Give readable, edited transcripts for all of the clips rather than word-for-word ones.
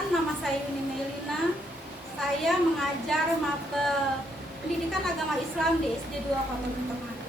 Perkenalkan, nama saya Yuni Melina. Saya mengajar mata pendidikan agama Islam di SD 2 Kota Guntur.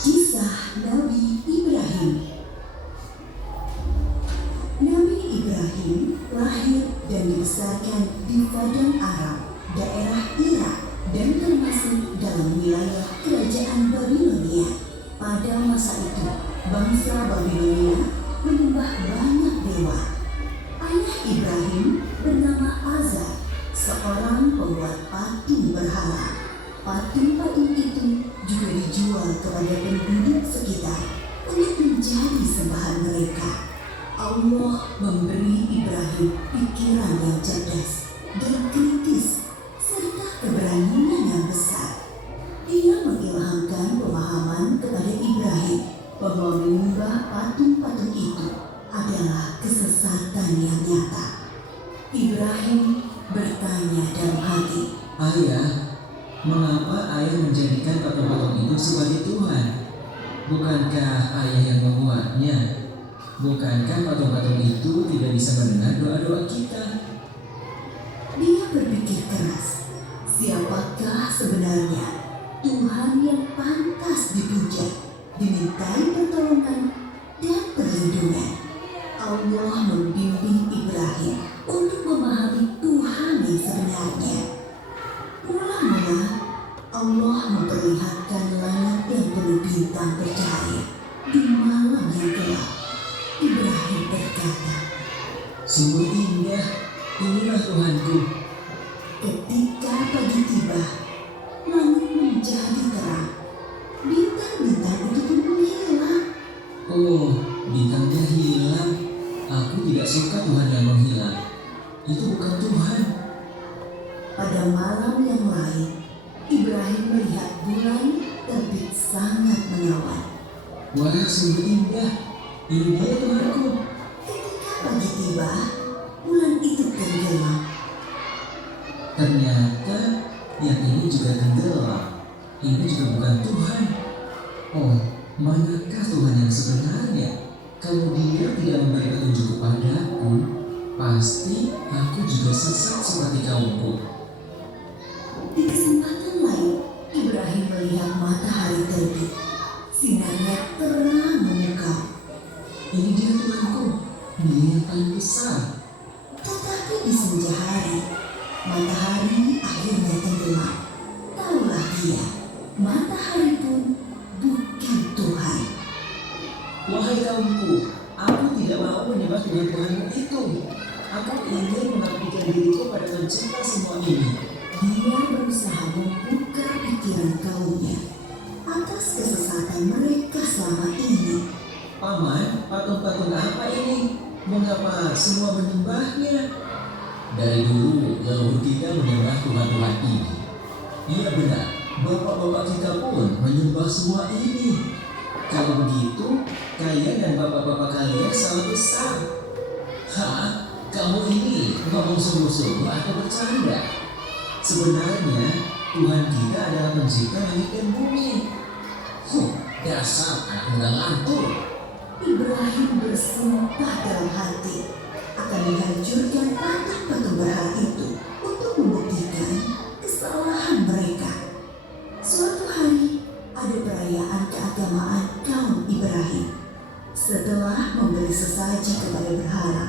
Kisah Nabi Ibrahim. Nabi Ibrahim lahir dan dibesarkan di Padang Aram, daerah Irak, dan termasuk dalam wilayah kerajaan Babilonia. Pada masa itu, bangsa Babilonia menyembah banyak dewa. Ayah Ibrahim bernama Azar, seorang pembuat patung berhala. Patung-patung itu juga dijual kepada penduduk sekitar untuk menjadi sembahan mereka. Allah memberi Ibrahim pikiran yang cerdas dan kritis serta keberanian yang besar. Ia mengilhamkan pemahaman kepada Ibrahim bahwa menyembah patung-patung itu adalah kesesatan yang nyata. Ibrahim bertanya dalam hati, "Ayah, mengapa ayah menjadikan patung-patung itu sebagai Bukankah ayah yang membuatnya? Bukankah patung-patung itu tidak bisa mendengar doa-doa kita? Dia berpikir keras, siapakah sebenarnya Tuhan yang pantas dipuja, dimintai pertolongan dan perlindungan? Allah membimbing Ibrahim untuk memahami Tuhan yang sebenarnya. Mula-mula Allah memperlihatkan langit yang penuh bintang bercahaya di malam yang gelap. Ibrahim berkata, Sungguh indah, inilah Tuhanku. ketika pagi tiba, langit menjadi terang. Bintang-bintang itu pun menghilang. Oh, bintangnya hilang. Aku tidak suka Tuhan yang menghilang. Itu bukan Tuhan. Pada malam yang lain, Ibrahim melihat bulan terbit sangat menawan. Wah, sungguh indah. Ini dia Tuhanku. Ketika pagi tiba, bulan itu tenggelam. Ternyata yang ini juga tenggelam. Ini juga bukan Tuhan. Oh, manakah Tuhan yang sebenarnya? Kalau Dia tidak memberi petunjuk kepadaku, pasti aku juga sesat seperti kaumku. Di kesempatan lain, Ibrahim melihat matahari terbit. Sinarnya terang memukau. Ini dia Tuhanku, Dia yang paling besar. Tetapi di senja hari, matahari akhirnya tenggelam. Taulah dia, matahari pun bukan Tuhan. Wahai kaumku, aku tidak mau menyembah Tuhan-Tuhan itu. Aku ingin mengabdikan diriku pada pencipta semua ini. Dia berusaha membuka pikiran kaumnya atas kesesatan mereka selama ini. Paman, patung-patung apa ini? Mengapa semua menyembahnya? Dari dulu, leluhur kita menyembah Tuhan-Tuhan ini. Iya benar, bapak-bapak kita pun menyembah semua ini. Kalau begitu, kalian dan bapak-bapak kalian salah besar. Hah? Kamu ini ngomong sungguh-sungguh atau bercanda? Sebenarnya, Tuhan kita adalah pencipta langit dan bumi. Dasar anak muda ngantuk. Ibrahim bersumpah dalam hati akan menghancurkan patung-patung berhala itu untuk membuktikan kesalahan mereka. Suatu hari ada perayaan keagamaan kaum Ibrahim. Setelah memberi sesaji kepada berhala,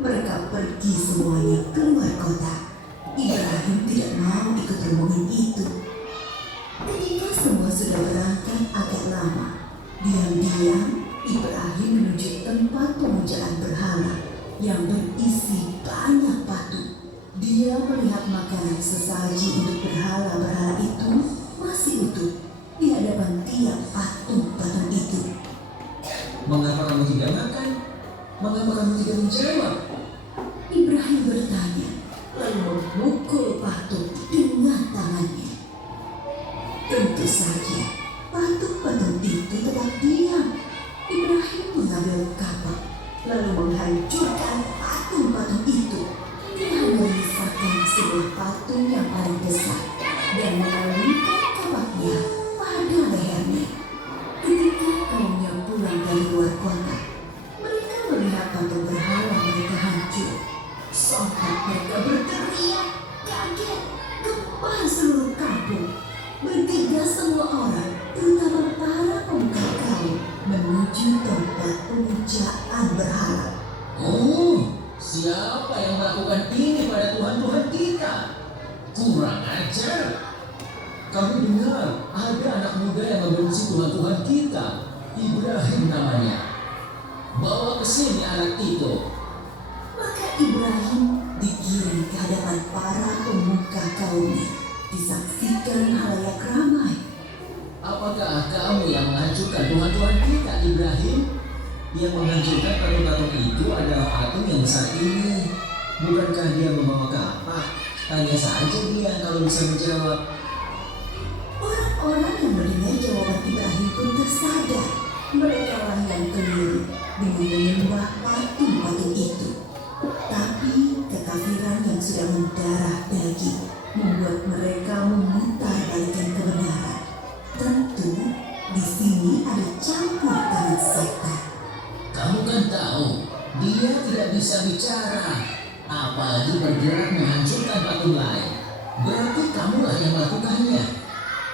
mereka pergi semuanya keluar kota. Ibrahim tidak mau ikut rombongan itu. Ketika semua sudah berangkat agak lama, diam-diam Ibrahim menuju tempat pemujaan berhala yang berisi banyak patung. Dia melihat makanan sesaji untuk berhala-berhala itu masih utuh di hadapan tiap patung-patung itu. Mengapa kamu tidak makan? Mengapa kamu tidak menjawab? Ibrahim bertanya, lalu memukul patung dengan tangannya. Tentu saja, patung-patung itu tetap diam. Ibrahim mengambil kapak, lalu menghancurkan patung-patung itu. Dia menyisakan sebuah patung yang paling besar dan mengalungkan kapaknya pada lehernya. Ketika kaumnya pulang dari luar kota, mereka melihat patung berhala mereka hancur. Sontak mereka berteriak, kaget, gempar seluruh kampung. Bergegas semua orang, terutama para pemuka kaum, menuju tempat pemujaan berhala. Oh, siapa yang melakukan ini pada Tuhan-Tuhan kita? Kurang ajar. Kami dengar ada anak muda yang membenci Tuhan-Tuhan kita. Ibrahim namanya. Bawa ke sini anak itu. Maka Ibrahim digiring ke hadapan para pemuka kaumnya, disaksikan halayak ramai. Apakah kamu yang menghancurkan Tuhan-Tuhan kita, Ibrahim? Yang menghancurkan patung-patung itu adalah patung yang besar ini. Bukankah dia membawa kapak? Tanya saja dia kalau bisa menjawab. Orang-orang yang mendengar jawaban Ibrahim pun tersadar. Mereka lah yang keliru dengan menyembah patung-patung itu. Tapi kekafiran yang sudah mendarah daging membuat mereka memutar balikan kebenaran. Tentu Di sini ada campur tangan setan. Kamu kan tahu, dia tidak bisa bicara, apalagi bergerak menghancurkan patung lain. Berarti kamulah yang melakukannya.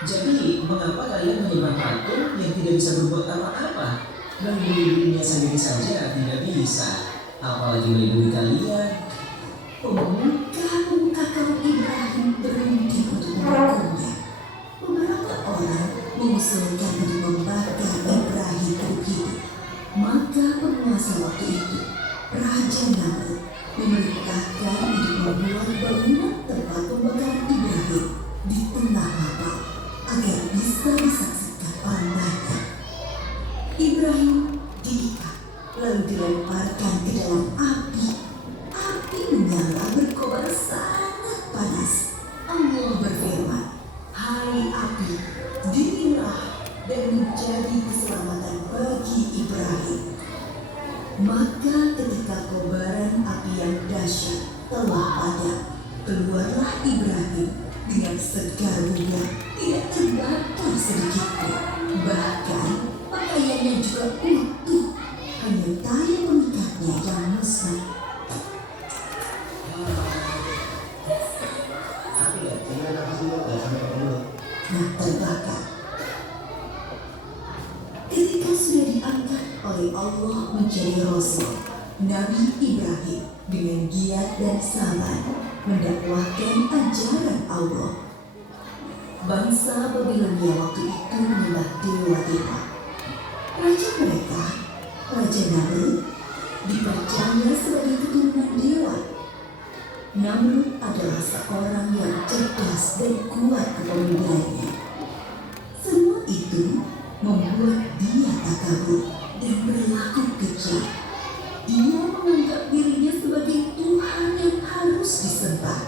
Jadi, mengapa kalian menyembah patung yang tidak bisa berbuat apa-apa? Dan melindunginya sendiri saja tidak bisa, apalagi melindungi kalian. Pemuka-pemuka kaum Ibrahim berunding untuk menghukumnya. Beberapa orang mengusulkan untuk membakar Ibrahim hidup-hidup. Maka penguasa waktu itu, Raja Namrud, memerintahkan untuk membuat bangunan tempat pembakaran Ibrahim di tengah lapang agar bisa disaksikan orang banyak. Ibrahim diikat lalu dilemparkan ke dalam api. Api menyala berkobar sangat panas. Allah berfirman, "Hai api, dinginlah dan menjadi keselamatan bagi Ibrahim." Maka ketika kobaran api yang dahsyat telah padam, keluarlah Ibrahim dengan segar bugar, tidak terbakar sedikitpun. Bahkan pakaiannya juga utuh, hanya tali pengikatnya yang musnah. Nah, terbakar. Ketika sudah diangkat oleh Allah menjadi Rasul, Nabi Ibrahim dengan giat dan sabar mendakwahkan ajaran Allah. Bangsa Babilonia waktu itu menyembah dewa-dewa. Raja mereka, Raja Namrud, dipercaya sebagai keturunan dewa. Namrud adalah seorang yang cerdas dan kuat kepemimpinannya. Semua itu membuat dia takabur dan berlaku kejam. Dia menganggap dirinya sebagai Tuhan yang harus disembah.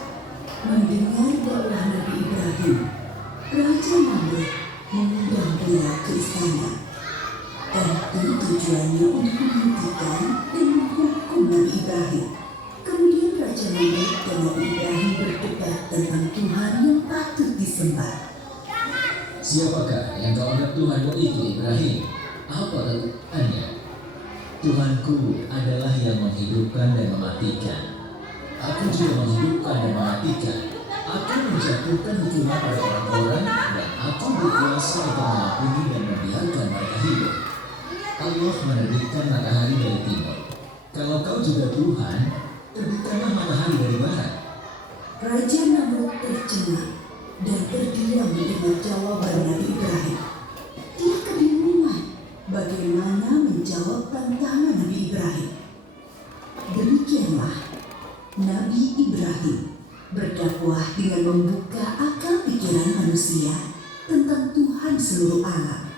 Mendengar dakwah Nabi Ibrahim, Raja Namrud mengundang beliau ke istana. Tentu tujuannya untuk menghentikan dan menghukum Nabi Ibrahim. Kemudian Raja Namrud dan Nabi Ibrahim berdebat tentang Tuhan yang patut disembah. Siapakah yang kau anggap Tuhanmu itu, Ibrahim? Apa kedudukannya? Tuhanku adalah yang menghidupkan dan mematikan. Aku juga menghidupkan dan mematikan. Aku menjatuhkan hukuman pada orang-orang dan aku berkuasa untuk mengampuni dan membiarkan mereka hidup. Allah menerbitkan matahari dari timur. Kalau kau juga Tuhan, terbitkanlah matahari dari barat. Raja Namrud tercengang dan terdiam mendengar jawaban Nabi Ibrahim. Dia kebingungan bagaimana menjawab tantangan Nabi Ibrahim. Demikianlah Nabi Ibrahim berdakwah dengan membuka akal pikiran manusia tentang Tuhan seluruh alam.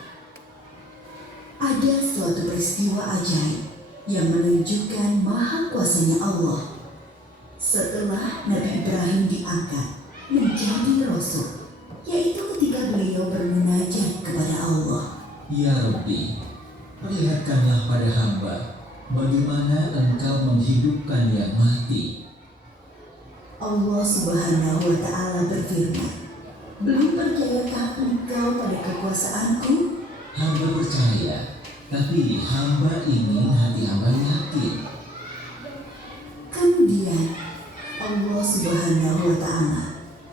Ada suatu peristiwa ajaib yang menunjukkan maha kuasanya Allah. Setelah Nabi Ibrahim diangkat menjadi Rasul, yaitu ketika beliau bermunajat kepada Allah. Ya Rabbi, perlihatkanlah pada hamba bagaimana engkau menghidupkan yang mati. Allah Subhanahu wa Ta'ala berfirman, "Belum percayakah engkau pada kekuasaanku?" Hamba percaya, tapi hamba ingin hati hamba yakin. Kemudian Allah Subhanahu wa Ta'ala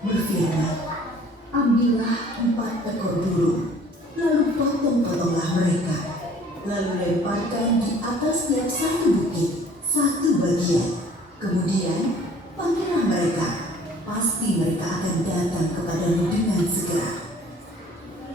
berfirman, "Ambillah 4 ekor burung, lalu potong-potonglah mereka, lalu lemparkan di atas setiap satu bukit, satu bagian. Kemudian panggillah mereka, pasti mereka akan datang kepadamu dengan segera."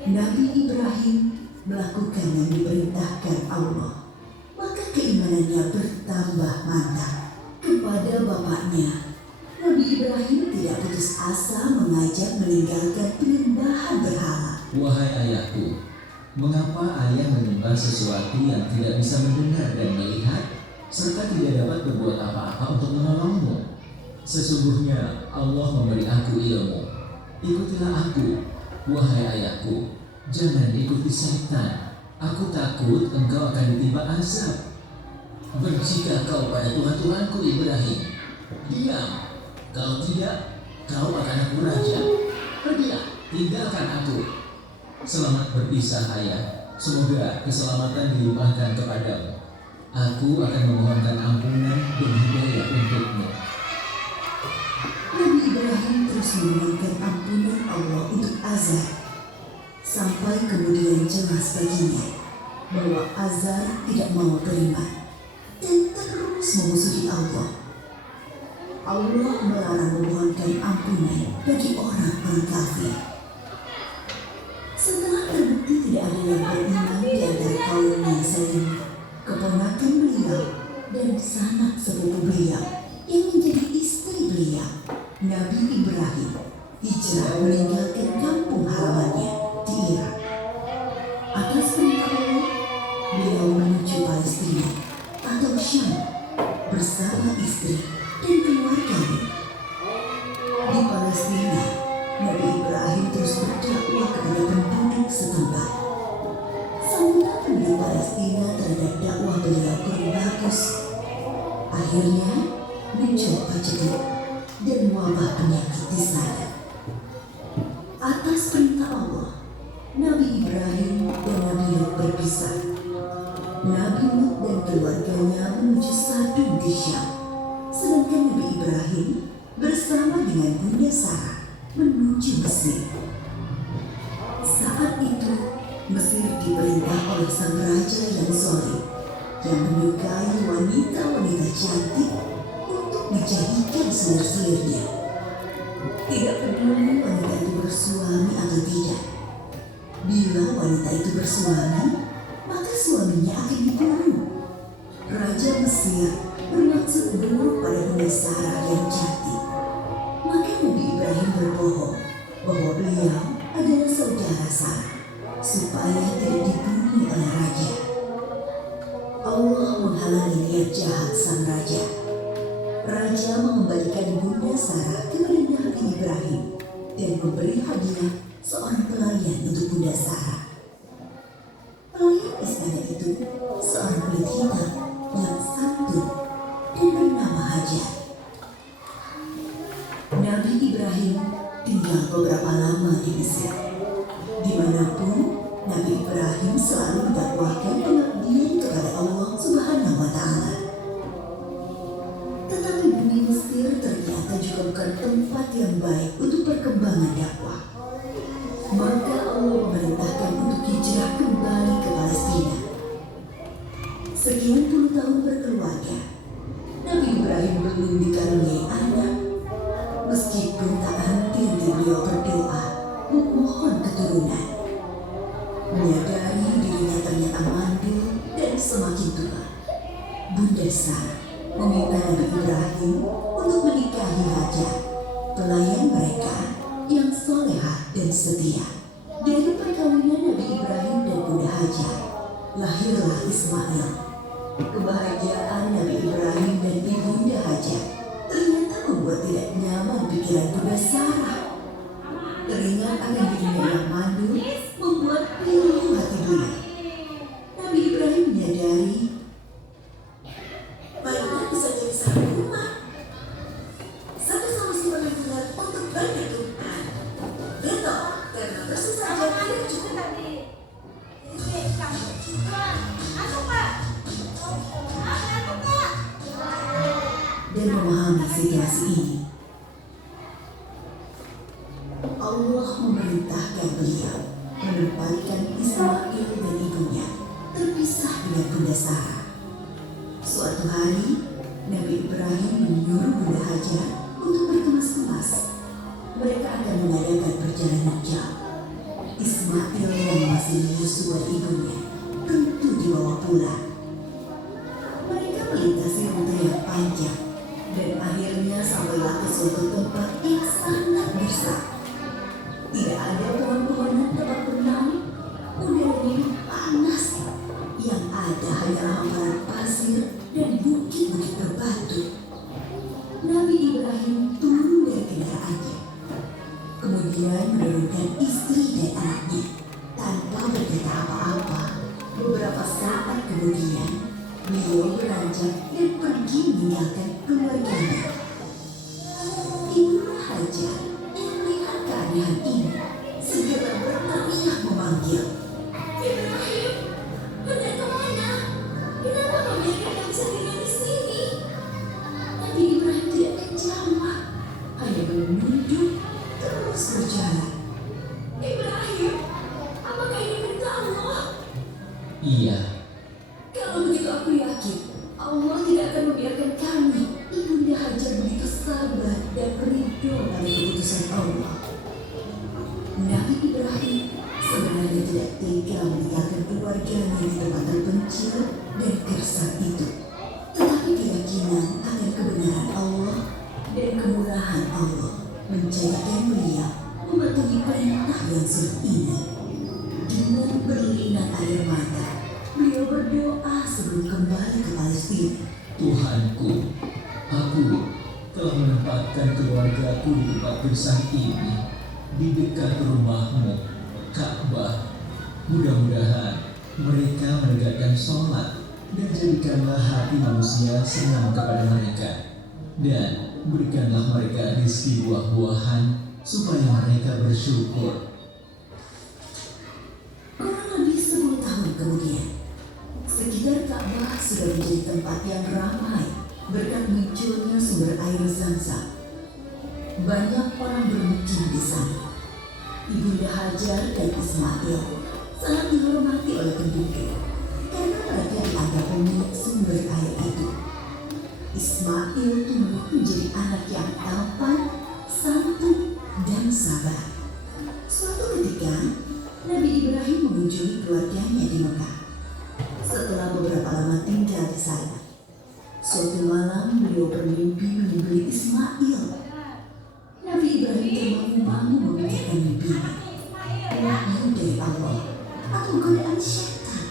Nabi Ibrahim melakukan yang diperintahkan Allah, maka keimanannya bertambah mantap. Kepada bapaknya, Nabi Ibrahim tidak putus asa mengajak meninggalkan penyembahan berhala. Wahai ayahku, mengapa ayah menyembah sesuatu yang tidak bisa mendengar dan melihat, serta tidak dapat berbuat apa-apa untuk menolongmu? Sesungguhnya Allah memberi aku ilmu. Ikutilah aku, wahai ayahku, jangan ikuti setan. Aku takut engkau akan ditimpa azab. Bencikah kau pada Tuhan-Tuhanku Ibrahim? Diam. Kalau tidak, kau akan aku raja. Pergilah, tinggalkan aku. Selamat berpisah ayah. Semoga keselamatan dilimpahkan kepadamu. Aku akan memohonkan ampunan dan hidayah untukmu. Nabi Ibrahim terus memohonkan ampunan Allah untuk Azar. Sampai kemudian jelas baginya bahwa Azar tidak mau terima dan terus memusuhi Allah. Allah melarang memohonkan ampunan bagi orang-orang kafir. Setelah terbukti tidak ada yang beriman di antara kaumnya selain keponakan beliau dan sanak sepupu beliau yang menjadi istri beliau, Nabi Ibrahim hijrah meninggalkan kampung halamannya di Irak. Atas perintah Allah, beliau menuju Palestina atau Syam bersama istri dan keluarganya. Di Palestina, Nabi Ibrahim terus berdakwah kepada penduduk setempat. Sambutan penduduk Palestina terhadap dakwah beliau kurang bagus. Akhirnya muncul penyakit dan wabah penyakit di sana. Atas perintah Allah, Nabi Ibrahim dan Nabi Lut berpisah. Nabi Lut dan keluarganya menuju Sadum di Syam, sedangkan Nabi Ibrahim bersama dengan Bunda Sarah menuju Mesir. Saat itu, Mesir diperintah oleh sang raja yang soleh, yang menyukai wanita-wanita cantik untuk dijadikan selir-selirnya. Tidak peduli wanita itu bersuami atau tidak. Bila wanita itu bersuami, maka suaminya akan dibunuh. Raja Mesir bermaksud buruk pada Bunda Sarah yang cantik. Maka Nabi Ibrahim berbohong bahwa beliau adalah saudara Sarah, supaya tidak dibunuh oleh raja. Allah menghalangi niat jahat sang raja. Raja mengembalikan Bunda Sarah kepada Nabi Ibrahim dan memberi hadiah seorang pelayan untuk Bunda Sarah. Pelayan istana itu seorang kulit hitam yang santun dan bernama Hajar. Nabi Ibrahim tinggal beberapa lama di Mesir. Dimanapun, Nabi Ibrahim selalu mendakwahkan pengabdian kepada Allah Subhanahu wa Ta'ala. Tetapi bumi Mesir ternyata juga bukan tempat yang baik untuk perkembangan dakwah. Maka Allah memerintahkan untuk hijrah kembali ke Palestina. Sekian puluh tahun berkeluarga, Nabi Ibrahim belum dikaruniai anak. Meskipun tak henti-henti beliau berdoa memohon keturunan. Menyadari dirinya ternyata mandul dan semakin tua, Bunda Sarah meminta Nabi Ibrahim untuk menikahi Hajar, pelayan mereka yang solehah dan setia. Dari perkawinan Nabi Ibrahim dan Bunda Hajar, lahirlah Ismail. Kebahagiaan Nabi Ibrahim dan Ibunda Hajar ternyata membuat tidak nyaman pikiran Bunda Sarah. Teringat akan dirinya yang mandul membuat pilu hati beliau. Nabi Ibrahim menyadari baiknya bisa jadi satu rumah, satu sama si benar untuk banyak Tuhan. Betul, karena bersih saja tidak cukup. Dan memahami situasi ini, Allah memerintahkan beliau menempatkan Ismail dan ibunya terpisah dengan Bunda Sarah. Suatu hari, Nabi Ibrahim menyuruh Bunda Hajar untuk berkemas-kemas. Mereka akan mengadakan perjalanan jauh. Ismail yang masih menyusul ibunya tentu dibawa pulang. Mereka melintasi rute yang panjang dan akhirnya sampailah ke suatu tempat yang sangat besar. Tidak ada pohon-pohonan tempat berenang, udaranya panas. Yang ada hanyalah hamparan pasir dan bukit-bukit berbatu. Nabi Ibrahim turun dari kendaraannya, kemudian menurunkan istri dan anaknya tanpa berkata apa-apa. Beberapa saat kemudian, beliau beranjak dan pergi meninggalkan keluarganya. Ibu Hajar yang melihat keanehan ini segera berteriak memanggil, Iya, Kalau begitu aku yakin Allah tidak akan membiarkan kami. Ibunda Hajar begitu sabar dan ridho pada keputusan Allah. Nabi Ibrahim sebenarnya tidak tega meninggalkan keluarganya di tempat terpencil dan gersang itu. Tetapi keyakinan akan kebenaran Allah dan kemurahan Allah menjadikan beliau mematuhi perintah yang sulit ini. Dengan berlinang air mata, beliau berdoa sebelum kembali ke Palestina. Tuhanku, aku telah menempatkan keluargaku di tempat gersang ini, di dekat rumahmu, Ka'bah. Mudah-mudahan mereka menegakkan sholat dan jadikanlah hati manusia senang kepada mereka. Dan berikanlah mereka rezeki buah-buahan supaya mereka bersyukur. Kurang lebih 10 tahun kemudian, sekitar Ka'bah sudah menjadi tempat yang ramai berkat munculnya sumber air Zamzam. Banyak orang bermukim di sana. Ibunda Hajar dan Ismail sangat dihormati oleh penduduk karena mereka dianggap pemilik sumber air itu. Ismail tumbuh menjadi anak yang tampan, santun, dan sabar. Suatu ketika, Nabi Ibrahim mengunjungi keluarganya di Mekah. Setelah beberapa lama tinggal di sana, suatu malam beliau bermimpi menyembelih Ismail. Nabi Ibrahim termangu-mangu memikirkan mimpinya. Wahyu dari Allah atau godaan syaitan.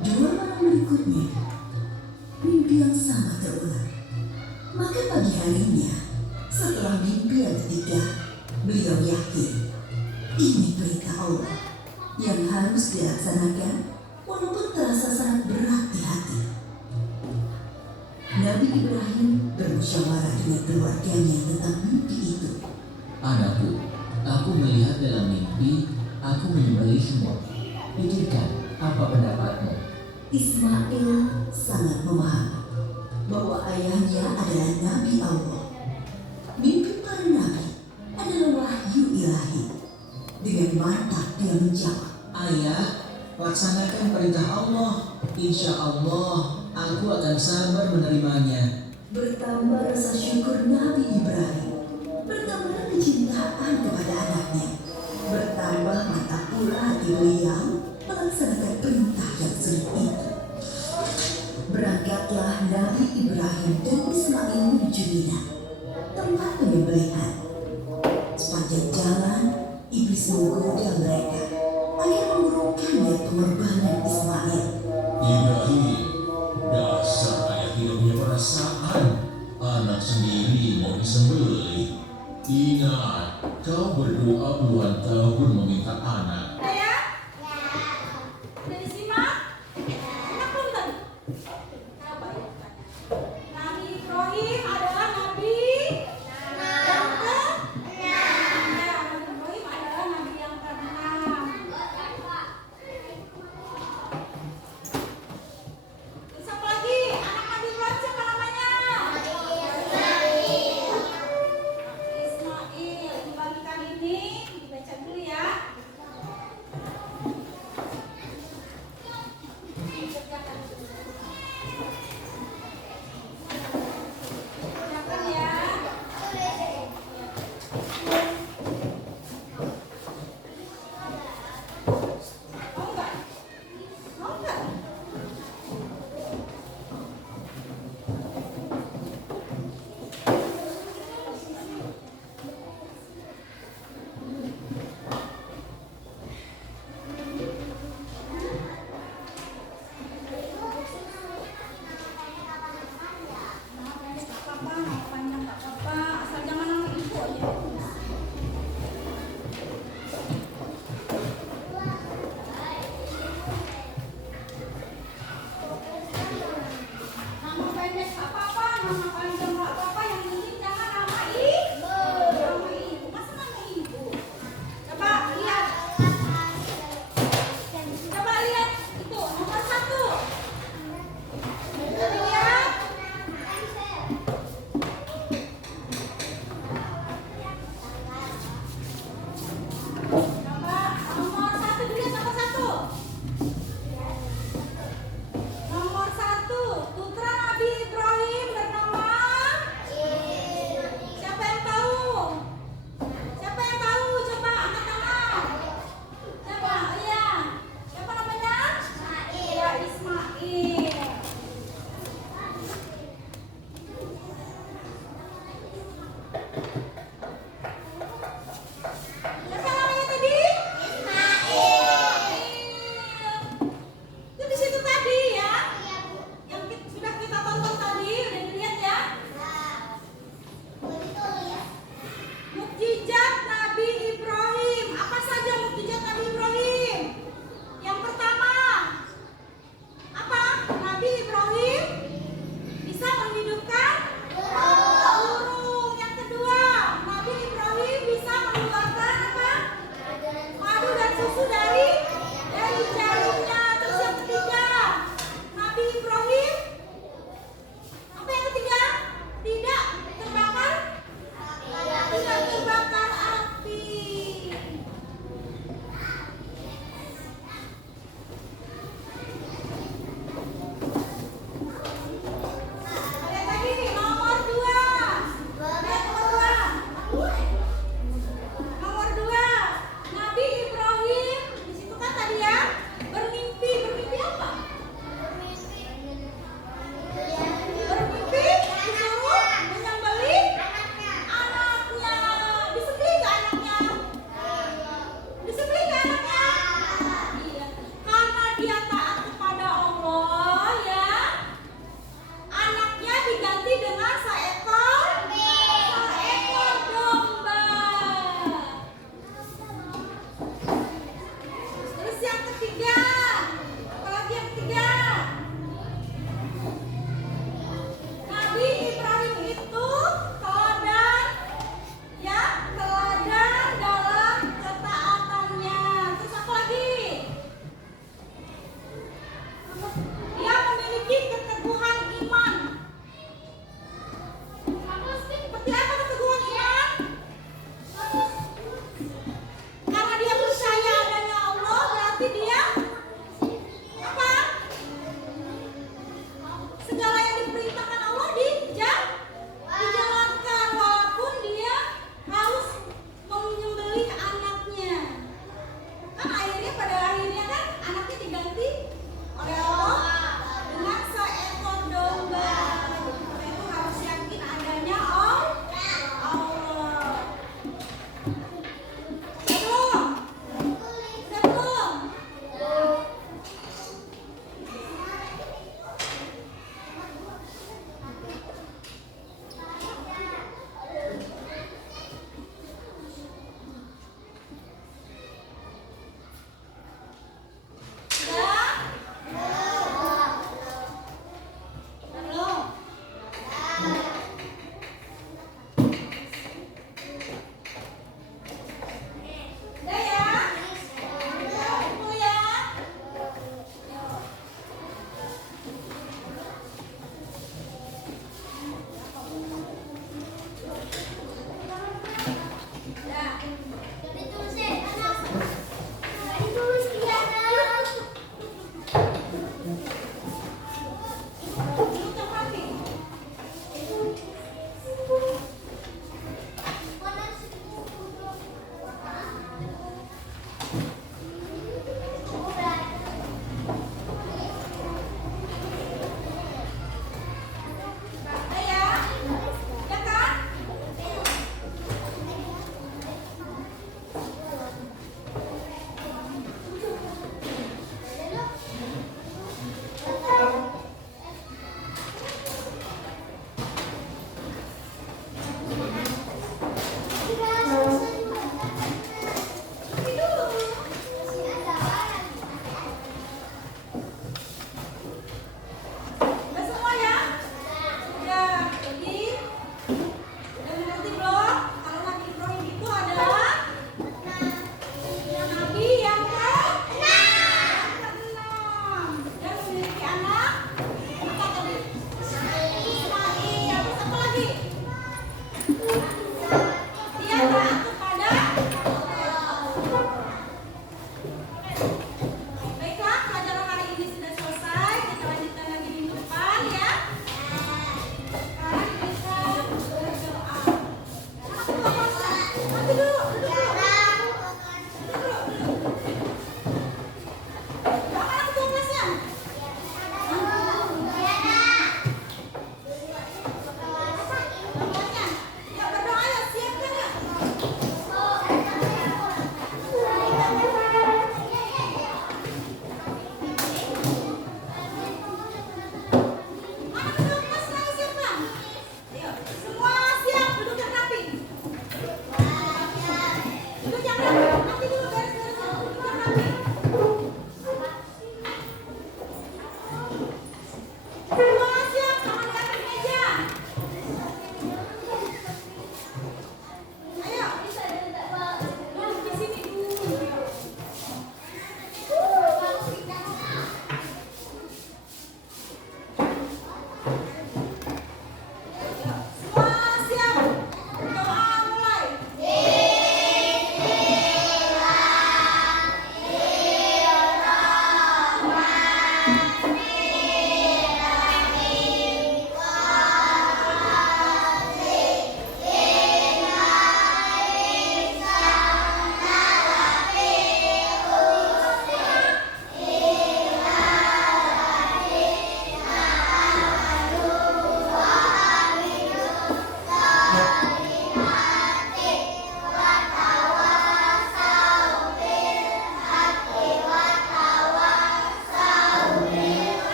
2 malam berikutnya, mimpi yang sama terulang. Maka pagi harinya, setelah mimpi yang ketiga, beliau yakin ini perintah Allah yang harus dilaksanakan walaupun terasa sangat berat di hati. Nabi Ibrahim bermusyawarah dengan keluarganya tentang mimpi itu. Anakku, aku melihat dalam mimpi, aku menyembelihmu. Pikirkan, apa pendapatmu? Ismail sangat memahami bahwa ayahnya adalah Nabi Allah. Mimpi para nabi adalah wahyu ilahi. Dengan mantap dia menjawab, Ayah, laksanakan perintah Allah. Insya Allah, aku akan sabar menerimanya. bertambah rasa syukur Nabi Ibrahim, bertambah kecintaan kepada anaknya, bertambah mantap pula hati beliau melaksanakan perintah yang sulit itu. Berangkatlah Nabi Ibrahim dan Ismail menuju Mina, tempat penyembelihan. Sepanjang jalan, iblis menggoda mereka agar mengurungkan niat pengorbanan